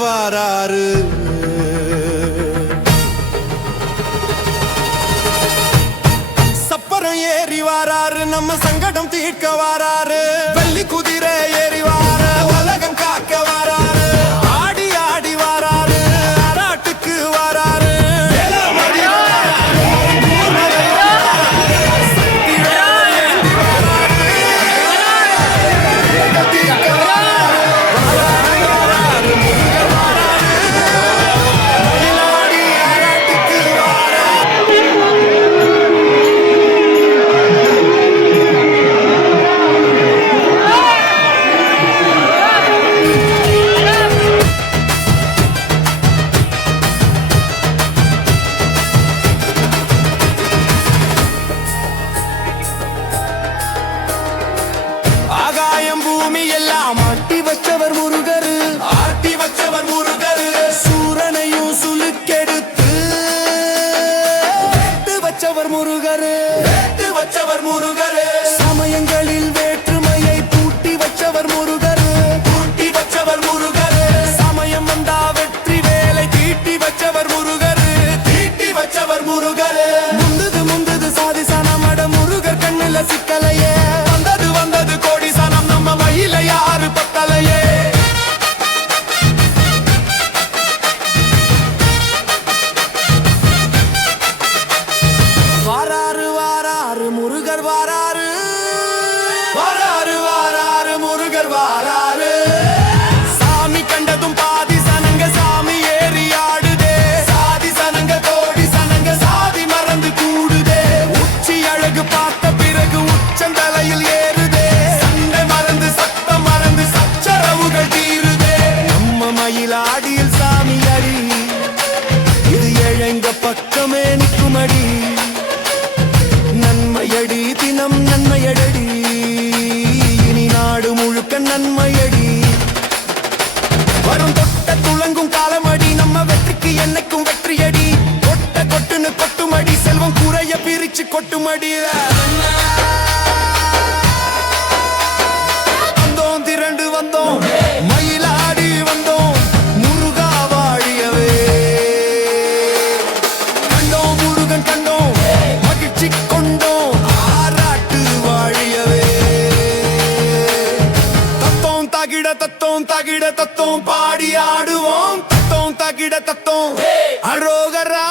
வாராரு. சப்பரம் ஏறி வாராரு, நம்ம சங்கடம் தீர்க்க வாராரு. வெள்ளி குதிரை ஏறி வார உலகம் காக்க வாராரு. ஆடி ஆடி வாராரு, அராட்டுக்கு வாராரு. ஆகாயம் பூமி எல்லாம் ஆட்டி வச்சவர் முருகரு, ஆட்டி வச்சவர் முருகரு. சூரனையும் சுலுக்கெடுத்து வேட்டு வச்சவர் முருகரு, வேட்டு வச்சவர் முருகரு. சமயங்களில் வேற்றுமையை பூட்டி வச்சவர் முருகரு, பூட்டி வச்சவர் முருகரு. சமயம் வந்தா வெற்றி வேலை தீட்டி வச்சவர் முருகரு, தீட்டி வச்சவர் முருகரு. முந்தது முந்தது சாதிசனமட முருகர் கண்ணுல சிக்கலையே. வந்தது வந்தது கோடி சனம் நம்ம மயில யாரு பத்தலையே. வாராரு வாராரு முருகர் வாராரு, வாராரு வாராரு முருகர் வாராரு. சாமி கண்டதும் பாதி சனங்க சாமி ஏறி ஆடுதே. சாதி சனங்க கோடி சனங்க சாதி மறந்து கூடுதே. உச்சி அழகு பார்த்த பிறகு உச்சந்தலையில் ஏறுதே. சண்டை மறந்து சத்தம் மறந்து சச்சரவுகள் தீருதே. நம்ம மயிலாடியில் சாமி அடி, இது எழங்க பக்கமே நிற்குமடி. நன்மையடி தினம் நன்மையடி, இனி நாடு முழுக்க நன்மையடி. வரும் தொட்ட துளங்கும் காலமடி, நம்ம வெற்றிக்கு என்னைக்கும் வெற்றியடி. கொட்ட கொட்டுன்னு கொட்டுமடி, செல்வம் குறைய பிரிச்சு கொட்டுமடி. வந்தோம் திரண்டு வந்தோம் மயிலாடி வந்தோம் முருகா வாழியவே. கண்டோம் முருகன் கண்டோம் மகிழ்ச்சி கொண்டோம் ஆராட்டு வாழியவே. தத்தோம் தகிட தத்தோம் தகிட தத்தோம் பாடி ஆடுவோம். தத்தோம் தகிட தத்தோம் அரோகரா